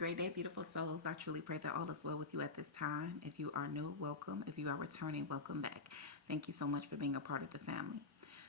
Great day, beautiful souls. I truly pray that all is well with you at this time. If you are new, welcome. If you are returning, welcome back. Thank you so much for being a part of the family.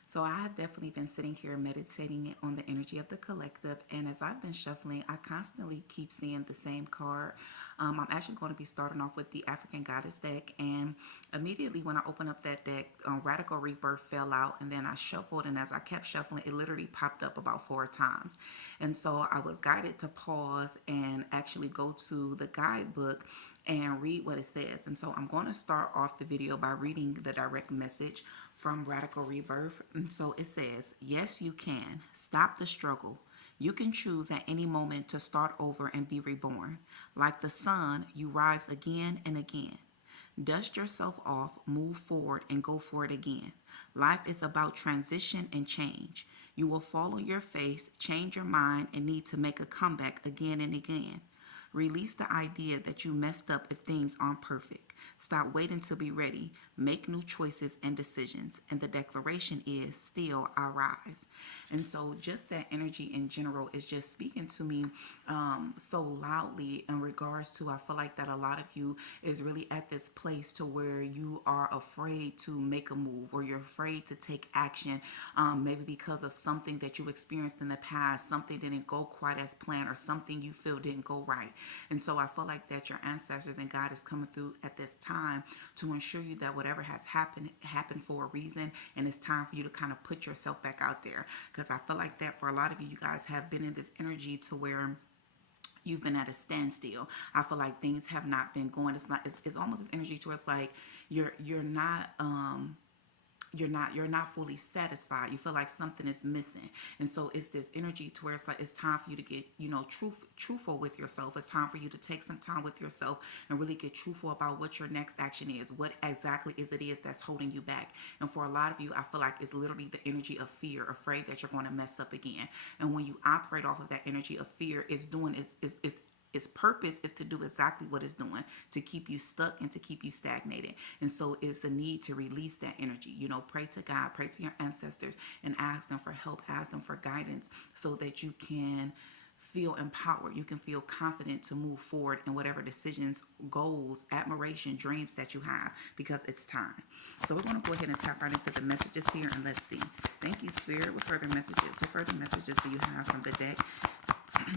So I have definitely been sitting here meditating on the energy of the collective, and as I've been shuffling, I constantly keep seeing the same card. I'm actually going to be starting off with the African Goddess deck, and immediately when I opened up that deck, Radical Rebirth fell out, and then I shuffled, and as I kept shuffling, it literally popped up about 4 times. And so I was guided to pause and actually go to the guidebook and read what it says. And so I'm going to start off the video by reading the direct message from Radical Rebirth. And so it says, yes, you can. Stop the struggle. You can choose at any moment to start over and be reborn. Like the sun, you rise again and again. Dust yourself off, move forward, and go for it again. Life is about transition and change. You will fall on your face, change your mind, and need to make a comeback again and again. Release the idea that you messed up if things aren't perfect. Stop waiting to be ready. Make new choices and decisions. And the declaration is, still I rise. And so just that energy in general is just speaking to me so loudly in regards to, I feel like that a lot of you is really at this place to where you are afraid to make a move, or you're afraid to take action, maybe because of something that you experienced in the past, something didn't go quite as planned, or something you feel didn't go right. And so I feel like that your ancestors and God is coming through at this time to ensure you that whatever has happened for a reason, and it's time for you to kind of put yourself back out there. Because I feel like that for a lot of you, you guys have been in this energy to where you've been at a standstill. I feel like things have not been going. It's almost this energy to where it's like you're not fully satisfied. You feel like something is missing. And so it's this energy to where it's like it's time for you to get, truthful with yourself. It's time for you to take some time with yourself and really get truthful about what your next action is. What exactly is that's holding you back. And for a lot of you, I feel like it's literally the energy of fear, afraid that you're going to mess up again. And when you operate off of that energy of fear, its purpose is to do exactly what it's doing, to keep you stuck and to keep you stagnated. And so it's the need to release that energy. Pray to God, pray to your ancestors, and ask them for help, ask them for guidance, so that you can feel empowered. You can feel confident to move forward in whatever decisions, goals, admiration, dreams that you have, because it's time. So we're going to go ahead and tap right into the messages here, and let's see. Thank you, Spirit. What further messages? What further messages do you have from the deck?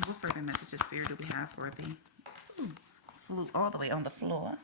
What further messages, Spirit, do we have for the flew all the way on the floor?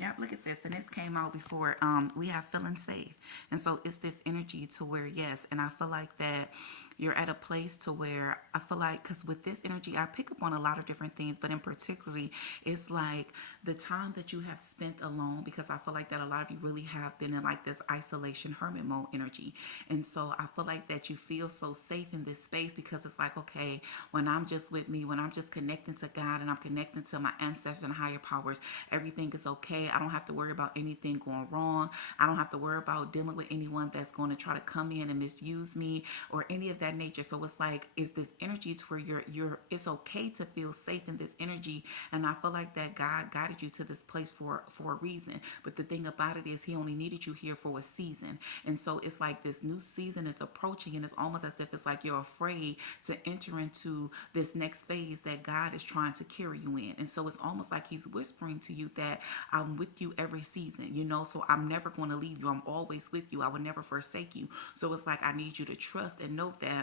Yep, look at this. And this came out before we have feeling safe. And so it's this energy to where, yes, and I feel like that you're at a place to where I feel like, because with this energy, I pick up on a lot of different things, but in particularly, it's like the time that you have spent alone, because I feel like that a lot of you really have been in like this isolation, hermit mode energy. And so I feel like that you feel so safe in this space, because it's like, okay, when I'm just with me, when I'm just connecting to God and I'm connecting to my ancestors and higher powers, everything is okay. I don't have to worry about anything going wrong. I don't have to worry about dealing with anyone that's going to try to come in and misuse me or any of that nature. So it's like, it's this energy to where it's okay to feel safe in this energy. And I feel like that God guided you to this place for a reason. But the thing about it is, he only needed you here for a season. And so it's like this new season is approaching, and it's almost as if it's like you're afraid to enter into this next phase that God is trying to carry you in. And so it's almost like he's whispering to you that I'm with you every season, so I'm never going to leave you. I'm always with you. I will never forsake you. So it's like, I need you to trust and know that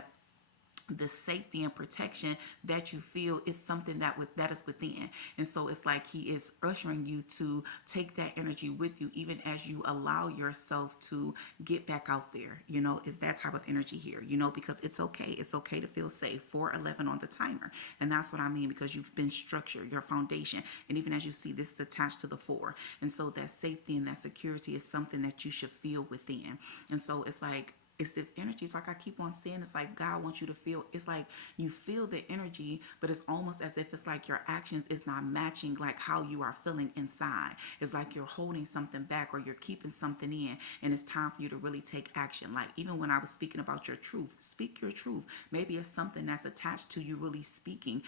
the safety and protection that you feel is something that is within. And so it's like he is ushering you to take that energy with you, even as you allow yourself to get back out there. Is that type of energy here, because it's okay to feel safe. 411 on the timer, and that's what I mean, because you've been structured, your foundation. And even as you see, this is attached to the 4, and so that safety and that security is something that you should feel within. And so it's like, it's this energy. It's like I keep on saying, it's like God wants you to feel, it's like you feel the energy, but it's almost as if it's like your actions is not matching like how you are feeling inside. It's like you're holding something back, or you're keeping something in, and it's time for you to really take action. Like even when I was speaking about your truth, speak your truth. Maybe it's something that's attached to you really speaking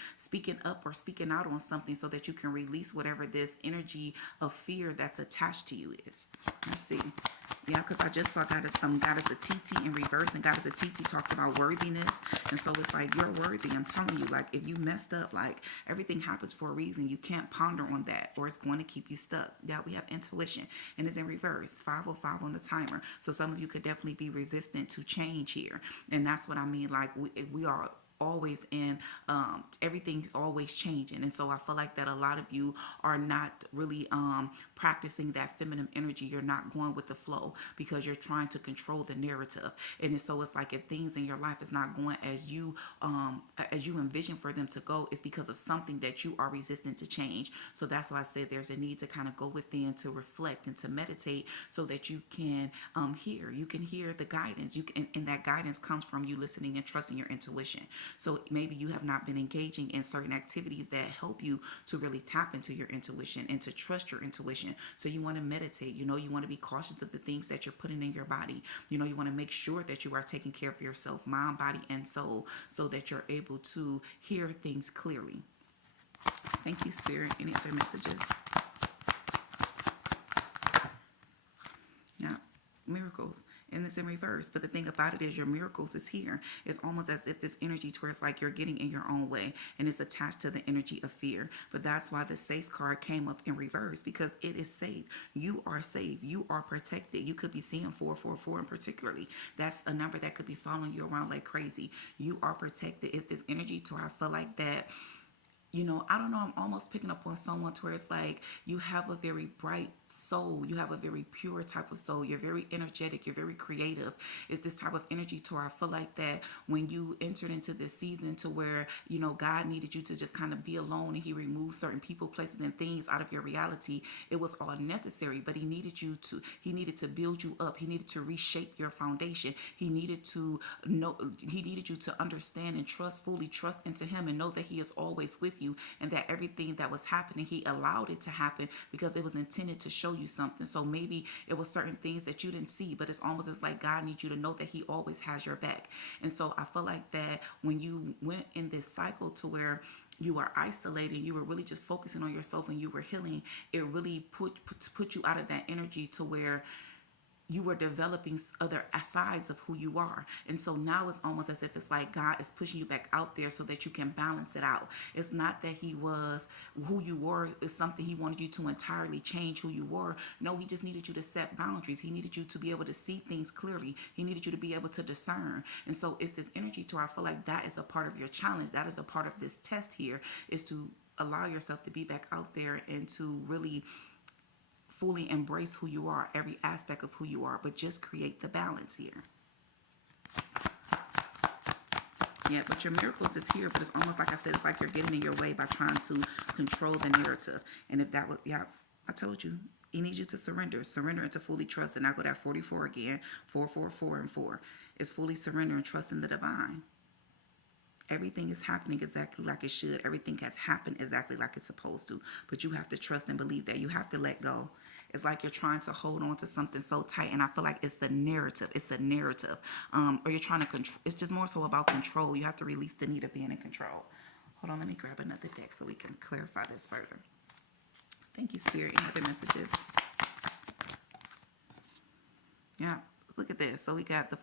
up or speaking out on something, so that you can release whatever this energy of fear that's attached to you is. Let's see. Yeah, because I just saw God is a TT in reverse, and God is a TT talks about worthiness, and so it's like you're worthy. I'm telling you, like if you messed up, like everything happens for a reason. You can't ponder on that, or it's going to keep you stuck. Yeah, we have intuition, and it's in reverse. 505 on the timer. So some of you could definitely be resistant to change here, and that's what I mean. Like we are always in everything's always changing, and so I feel like that a lot of you are not really practicing that feminine energy. You're not going with the flow because you're trying to control the narrative, and so it's like if things in your life is not going as you envision for them to go, it's because of something that you are resistant to change. So that's why I said there's a need to kind of go within, to reflect and to meditate, so that you can hear the guidance. And that guidance comes from you listening and trusting your intuition. So maybe you have not been engaging in certain activities that help you to really tap into your intuition and to trust your intuition. So you want to meditate, you want to be cautious of the things that you're putting in your body. You want to make sure that you are taking care of yourself, mind, body, and soul, so that you're able to hear things clearly. Thank you, Spirit. Any other messages? Yeah. Miracles, and it's in reverse, but the thing about it is your miracles is here. It's almost as if this energy to where it's like you're getting in your own way, and it's attached to the energy of fear. But that's why the safe card came up in reverse, because it is safe. You are safe. You are protected. You could be seeing 444, and particularly that's a number that could be following you around like crazy. You are protected. It's this energy to where I feel like that. I don't know, I'm almost picking up on someone to where it's like you have a very bright soul. You have a very pure type of soul. You're very energetic. You're very creative. It's this type of energy to where I feel like that when you entered into this season to where, God needed you to just kind of be alone, and he removed certain people, places, and things out of your reality. It was all necessary, but he needed to build you up. He needed to reshape your foundation. He needed you to understand and fully trust into him, and know that he is always with you, and that everything that was happening, he allowed it to happen because it was intended to show you something. So maybe it was certain things that you didn't see, but it's almost as like God needs you to know that he always has your back. And so I feel like that when you went in this cycle to where you were isolated, you were really just focusing on yourself and you were healing, it really put you out of that energy to where you were developing other sides of who you are. And so now it's almost as if it's like God is pushing you back out there so that you can balance it out. It's not that he was who you were, it's something he wanted you to entirely change who you were. No, he just needed you to set boundaries. He needed you to be able to see things clearly. He needed you to be able to discern. And so it's this energy to where I feel like that is a part of your challenge. That is a part of this test here, is to allow yourself to be back out there and to really fully embrace who you are, every aspect of who you are, but just create the balance here. Yeah, but your miracles is here, but it's almost like I said, it's like you're getting in your way by trying to control the narrative. And if that was, yeah, I told you, he needs you to surrender and to fully trust. And I go that 44 again, 444 and 4. It's fully surrender and trust in the divine. Everything is happening exactly like it should. Everything has happened exactly like it's supposed to. But you have to trust and believe that. You have to let go. It's like you're trying to hold on to something so tight, and I feel like it's the narrative. It's a narrative, or you're trying to control. It's just more so about control. You have to release the need of being in control. Hold on, let me grab another deck so we can clarify this further. Thank you, Spirit. Any other messages? Yeah. Look at this. So we got the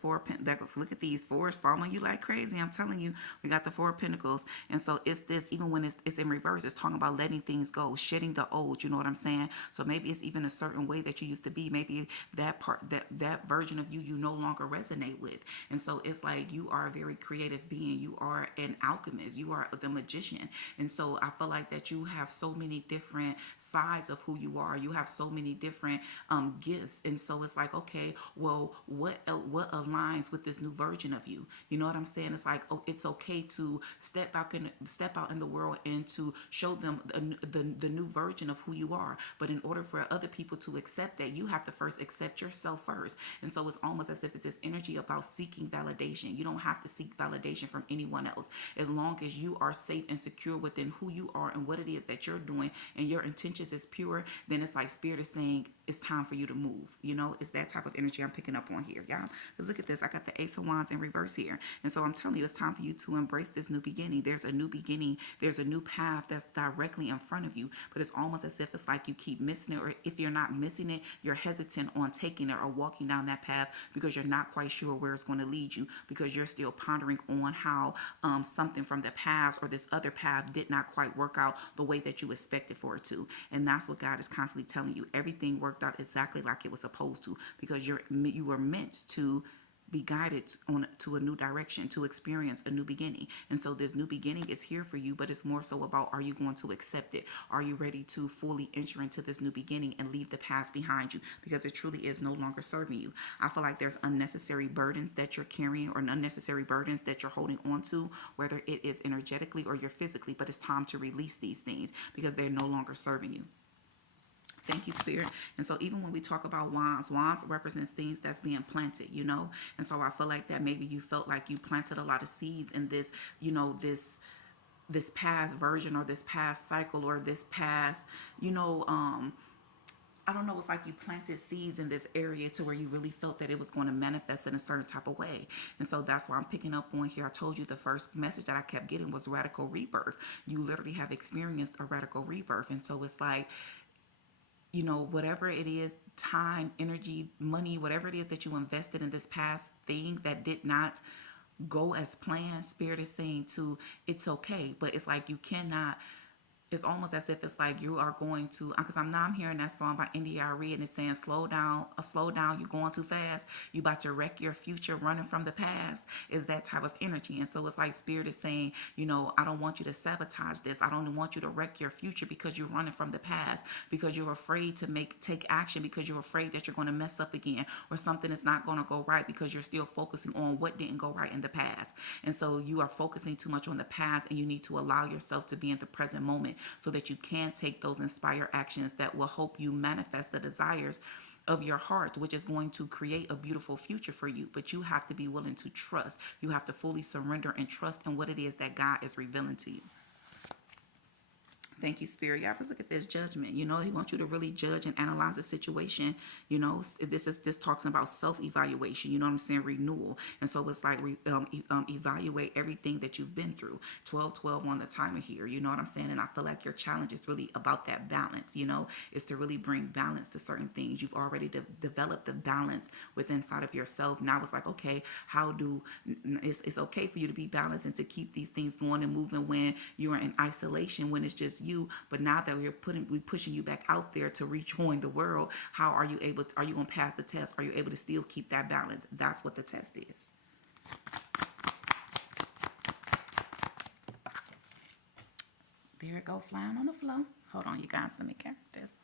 look at these fours following you like crazy. I'm telling you, we got the 4 of Pentacles. And so it's this, even when it's in reverse, it's talking about letting things go, shedding the old, you know what I'm saying? So maybe it's even a certain way that you used to be. Maybe that part, that version of you no longer resonate with. And so it's like you are a very creative being. You are an alchemist. You are the magician. And so I feel like that you have so many different sides of who you are. You have so many different gifts. And so it's like, okay, well, what aligns with this new version of you? You know what I'm saying? It's like, oh, it's okay to step out in the world and to show them the new version of who you are. But in order for other people to accept that, you have to first accept yourself first. And so it's almost as if it's this energy about seeking validation. You don't have to seek validation from anyone else. As long as you are safe and secure within who you are and what it is that you're doing, and your intentions is pure, then it's like Spirit is saying it's time for you to move. It's that type of energy I'm picking up on. on here, y'all. Because look at this. I got the Ace of Wands in reverse here. And so I'm telling you, it's time for you to embrace this new beginning. There's a new beginning. There's a new path that's directly in front of you. But it's almost as if it's like you keep missing it. Or if you're not missing it, you're hesitant on taking it or walking down that path because you're not quite sure where it's going to lead you, because you're still pondering on how something from the past or this other path did not quite work out the way that you expected for it to. And that's what God is constantly telling you. Everything worked out exactly like it was supposed to, because you were meant to be guided on to a new direction, to experience a new beginning. And so this new beginning is here for you, but it's more so about, are you going to accept it? Are you ready to fully enter into this new beginning and leave the past behind you? Because it truly is no longer serving you. I feel like there's unnecessary burdens that you're carrying, or unnecessary burdens that you're holding on to, whether it is energetically or you're physically, but it's time to release these things because they're no longer serving you. Thank you, Spirit. And so even when we talk about wands represents things that's being planted, And so I feel like that maybe you felt like you planted a lot of seeds in this, this past version or this past cycle or this past, I don't know, it's like you planted seeds in this area to where you really felt that it was going to manifest in a certain type of way. And so that's why I'm picking up on here. I told you the first message that I kept getting was radical rebirth. You literally have experienced a radical rebirth. And so it's like, whatever it is, time, energy, money, whatever it is that you invested in this past thing that did not go as planned, Spirit is saying it's okay. But it's like you cannot, it's almost as if it's like you are going to, because I'm hearing that song by India.Arie, and it's saying, slow down, you're going too fast, you about to wreck your future running from the past, is that type of energy. And so it's like Spirit is saying, I don't want you to sabotage this. I don't want you to wreck your future because you're running from the past, because you're afraid to take action, because you're afraid that you're going to mess up again, or something is not going to go right, because you're still focusing on what didn't go right in the past. And so you are focusing too much on the past, and you need to allow yourself to be in the present moment, so that you can take those inspired actions that will help you manifest the desires of your heart, which is going to create a beautiful future for you. But you have to be willing to trust. You have to fully surrender and trust in what it is that God is revealing to you. Thank you, Spirit. Y'all, let's look at this judgment. He wants you to really judge and analyze the situation. This talks about self-evaluation. You know what I'm saying? Renewal. And so it's like evaluate everything that you've been through. 12 on the timer here. You know what I'm saying? And I feel like your challenge is really about that balance. Is to really bring balance to certain things. You've already developed the balance within inside of yourself. Now it's like, okay, it's okay for you to be balanced and to keep these things going and moving when you're in isolation, when it's just you. But now that we're pushing you back out there to rejoin the world, how are you going to pass the test? Are you able to still keep that balance? That's what the test is. There it go, flying on the flow. Hold on, you guys, let me capture this.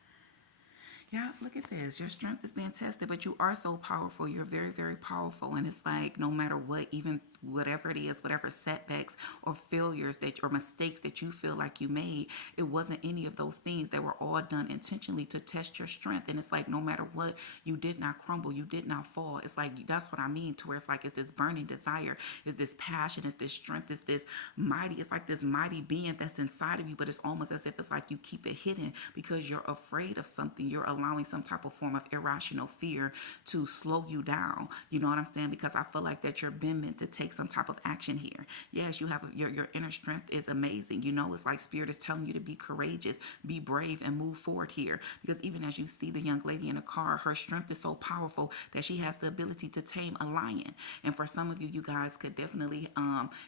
Yeah, look at this. Your strength is being tested, but you are so powerful. You're very, very powerful. And it's like, no matter what, even whatever it is, whatever setbacks or failures or mistakes that you feel like you made, it wasn't any of those things. They were all done intentionally to test your strength. And it's like, no matter what, you did not crumble. You did not fall. It's like, that's what I mean, to where it's like, it's this burning desire, it's this passion, it's this strength, it's this mighty, it's like this mighty being that's inside of you. But it's almost as if it's like you keep it hidden because you're afraid of something. You're allowing some type of form of irrational fear to slow you down. You know what I'm saying? Because I feel like that you're been meant to take some type of action here. Yes, you have your inner strength is amazing. It's like Spirit is telling you to be courageous, be brave, and move forward here. Because even as you see the young lady in the car, her strength is so powerful that she has the ability to tame a lion. And for some of you, you guys could definitely,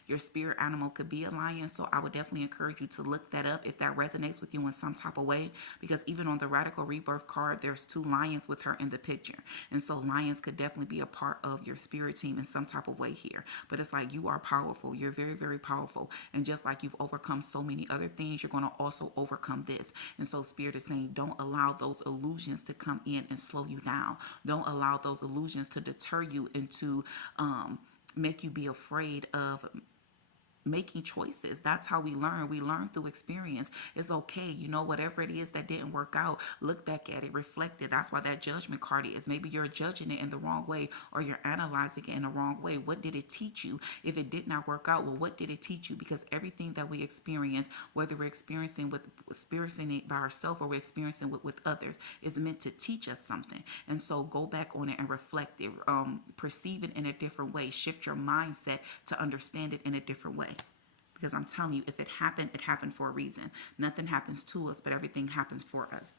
your spirit animal could be a lion. So I would definitely encourage you to look that up if that resonates with you in some type of way. Because even on the Radical Rebirth card, there's 2 lions with her in the picture. And so lions could definitely be a part of your spirit team in some type of way here. But it's like, you are powerful. You're very, very powerful. And just like you've overcome so many other things, you're going to also overcome this. And so Spirit is saying, don't allow those illusions to come in and slow you down. Don't allow those illusions to deter you and to make you be afraid of making choices. That's how we learn. We learn through experience. It's okay. Whatever it is that didn't work out, look back at it, reflect it. That's why that judgment card is. Maybe you're judging it in the wrong way, or you're analyzing it in the wrong way. What did it teach you? If it did not work out, well, what did it teach you? Because everything that we experience, whether we're experiencing it by ourselves or we're experiencing it with others, is meant to teach us something. And so go back on it and reflect it, perceive it in a different way, shift your mindset to understand it in a different way. Because I'm telling you, if it happened for a reason. Nothing happens to us, but everything happens for us.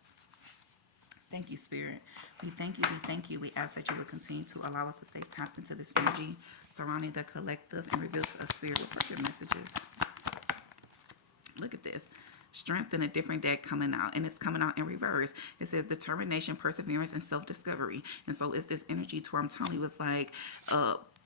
Thank you, Spirit. We thank you. We thank you. We ask that you would continue to allow us to stay tapped into this energy surrounding the collective and reveal to us, Spirit, what further messages. Look at this. Strength in a different deck coming out, and it's coming out in reverse. It says determination, perseverance, and self-discovery. And so it's this energy to where I'm telling you, it's like,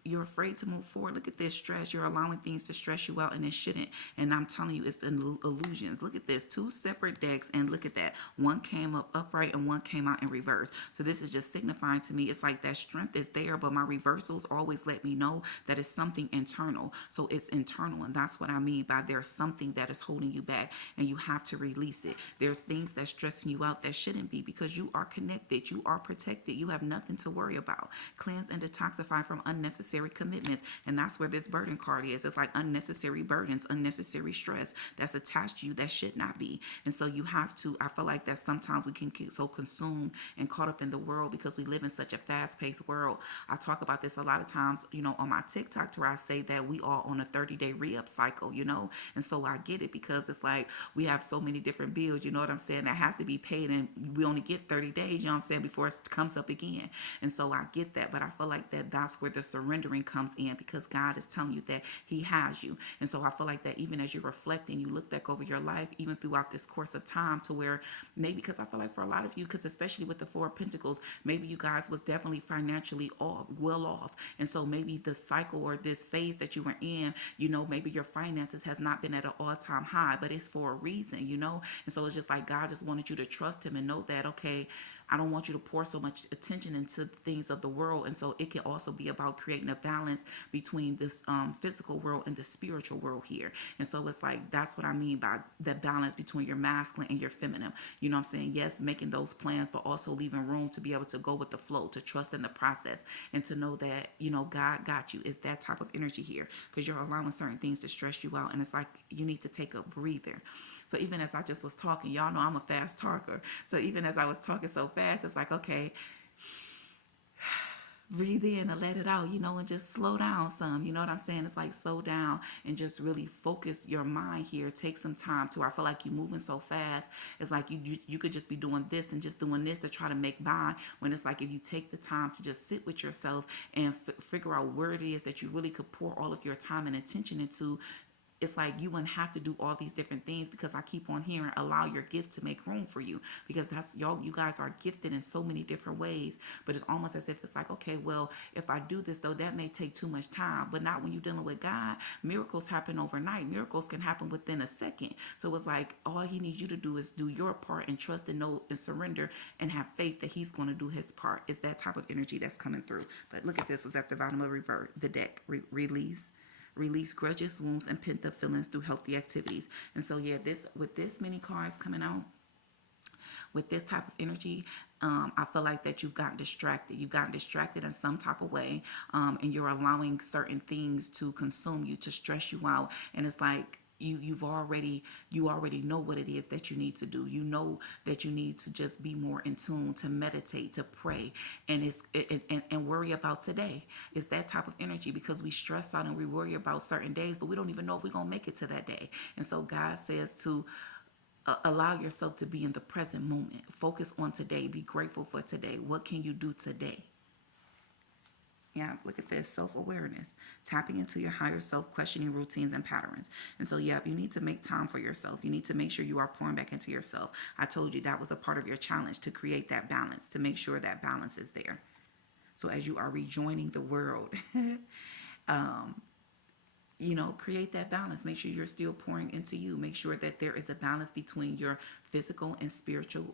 you're afraid to move forward. Look at this stress. You're allowing things to stress you out, and it shouldn't. And I'm telling you, it's the illusions. Look at this. Two separate decks, and look at that. One came up upright, and one came out in reverse. So this is just signifying to me, it's like that strength is there, but my reversals always let me know that it's something internal. So it's internal, and that's what I mean by there's something that is holding you back, and you have to release it. There's things that's stressing you out that shouldn't be, because you are connected. You are protected. You have nothing to worry about. Cleanse and detoxify from unnecessary commitments, and that's where this burden card is. It's like unnecessary burdens, unnecessary stress that's attached to you that should not be. And so you have to, I feel like that sometimes we can get so consumed and caught up in the world because we live in such a fast-paced world. I talk about this a lot of times, on my TikTok, where I say that we are on a 30-day re-up cycle, and so I get it, because it's like we have so many different bills, you know what I'm saying, that has to be paid, and we only get 30 days, you know what I'm saying, before it comes up again. And so I get that, but I feel like that's where the surrendering comes in, because God is telling you that he has you. And so I feel like that even as you're reflecting, you look back over your life, even throughout this course of time, to where maybe, because I feel like for a lot of you, because especially with the Four of Pentacles, maybe you guys was definitely financially well off. And so maybe the cycle or this phase that you were in, maybe your finances has not been at an all-time high, but it's for a reason, And so it's just like God just wanted you to trust him and know that, okay, I don't want you to pour so much attention into the things of the world. And so it can also be about creating a balance between this physical world and the spiritual world here. And so it's like, that's what I mean by the balance between your masculine and your feminine. You know what I'm saying? Yes, making those plans, but also leaving room to be able to go with the flow, to trust in the process, and to know that, God got you. It's that type of energy here, because you're allowing certain things to stress you out. And it's like, you need to take a breather. So even as I just was talking, y'all know I'm a fast talker. So even as I was talking so fast, it's like, okay, breathe in and let it out, and just slow down some. You know what I'm saying? It's like slow down and just really focus your mind here. Take some time to. I feel like you're moving so fast. It's like you could just be doing this and just doing this to try to make by. When it's like, if you take the time to just sit with yourself and figure out where it is that you really could pour all of your time and attention into, it's like you wouldn't have to do all these different things, because I keep on hearing, allow your gift to make room for you, because that's y'all, you guys are gifted in so many different ways. But it's almost as if it's like, okay, well, if I do this though, that may take too much time. But not when you're dealing with God. Miracles happen overnight. Miracles can happen within a second. So it's like, all he needs you to do is do your part and trust and know and surrender and have faith that he's going to do his part. It's that type of energy that's coming through. But look at this, was at the bottom of the deck. Release grudges, wounds, and pent-up feelings through healthy activities. And so, yeah, with this many cards coming out, with this type of energy, I feel like that you've gotten distracted. You've gotten distracted in some type of way, and you're allowing certain things to consume you, to stress you out. And it's like, you already know what it is that you need to do. You know that you need to just be more in tune, to meditate, to pray, and and worry about today. It's that type of energy, because we stress out and we worry about certain days, but we don't even know if we're gonna make it to that day. And so God says to allow yourself to be in the present moment. Focus on today. Be grateful for today. What can you do today? Yeah, look at this, self-awareness, tapping into your higher self, questioning routines and patterns. And so, yeah, you need to make time for yourself. You need to make sure you are pouring back into yourself. I told you that was a part of your challenge, to create that balance, to make sure that balance is there. So as you are rejoining the world, create that balance. Make sure you're still pouring into you. Make sure that there is a balance between your physical and spiritual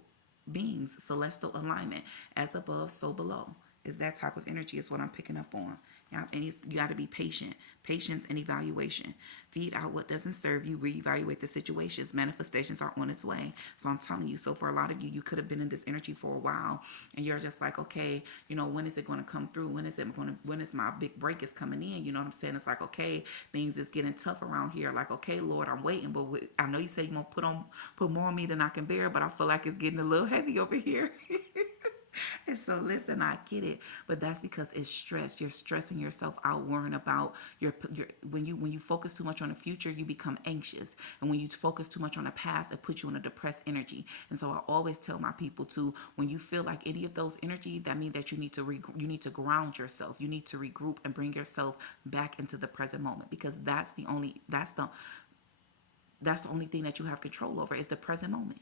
beings, celestial alignment, as above, so below. Is that type of energy is what I'm picking up on. Yeah, and you got to be patient. Patience and evaluation. Feed out what doesn't serve you. Reevaluate the situations. Manifestations are on its way. So I'm telling you. So for a lot of you, you could have been in this energy for a while, and you're just like, okay, when is it going to come through? When is my big break is coming in? You know what I'm saying? It's like, okay, things is getting tough around here. Like, okay, Lord, I'm waiting, but I know you say you're gonna put more on me than I can bear, but I feel like it's getting a little heavy over here. And so listen, I get it, but that's because it's stress. You're stressing yourself out, worrying about your when you focus too much on the future, you become anxious. And when you focus too much on the past, it puts you in a depressed energy. And so I always tell my people to, when you feel like any of those energy, that means that you need to you need to ground yourself. You need to regroup and bring yourself back into the present moment, because that's the only thing that you have control over is the present moment.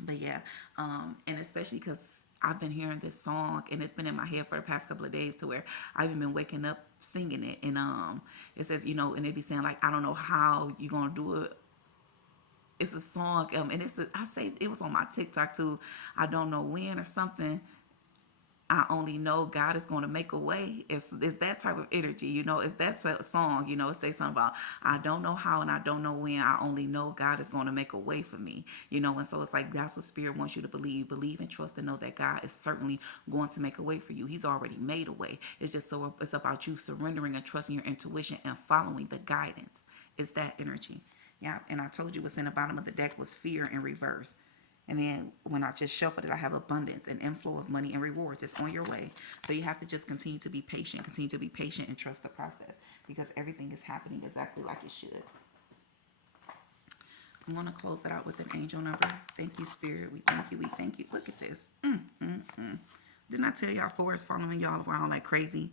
But yeah, and especially because I've been hearing this song and it's been in my head for the past couple of days, to where I've even been waking up singing it. And it says, and they be saying like, I don't know how you gonna do it. It's a song, and I say it was on my TikTok too. I don't know when or something. I only know God is going to make a way. It's that type of energy, It's that song, It says something about, I don't know how and I don't know when. I only know God is going to make a way for me, And so it's like that's what Spirit wants you to believe. Believe and trust and know that God is certainly going to make a way for you. He's already made a way. It's about you surrendering and trusting your intuition and following the guidance. It's that energy. Yeah. And I told you what's in the bottom of the deck was fear in reverse. And then when I just shuffled it, I have abundance and inflow of money and rewards. It's on your way. So you have to just continue to be patient, and trust the process, because everything is happening exactly like it should. I'm going to close that out with an angel number. Thank you, Spirit. We thank you. We thank you. Look at this. Didn't I tell y'all four is following y'all around like crazy?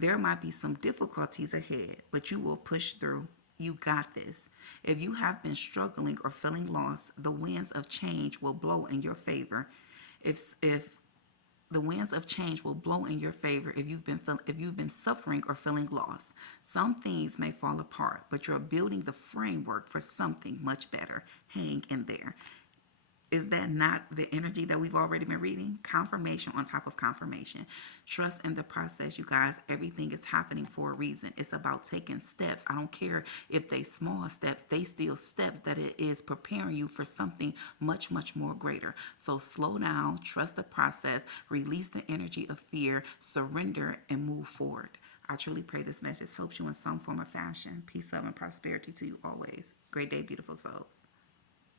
There might be some difficulties ahead, but you will push through. You got this. If you have been struggling or feeling lost, the winds of change will blow in your favor. If the winds of change will blow in your favor if you've been suffering or feeling lost. Some things may fall apart, but you're building the framework for something much better. Hang in there. Is that not the energy that we've already been reading? Confirmation on top of confirmation. Trust in the process, you guys. Everything is happening for a reason. It's about taking steps. I don't care if they small steps, they still steps that it is preparing you for something much, much more greater. So slow down, trust the process, release the energy of fear, surrender, and move forward. I truly pray this message helps you in some form or fashion. Peace, love, and prosperity to you always. Great day, beautiful souls.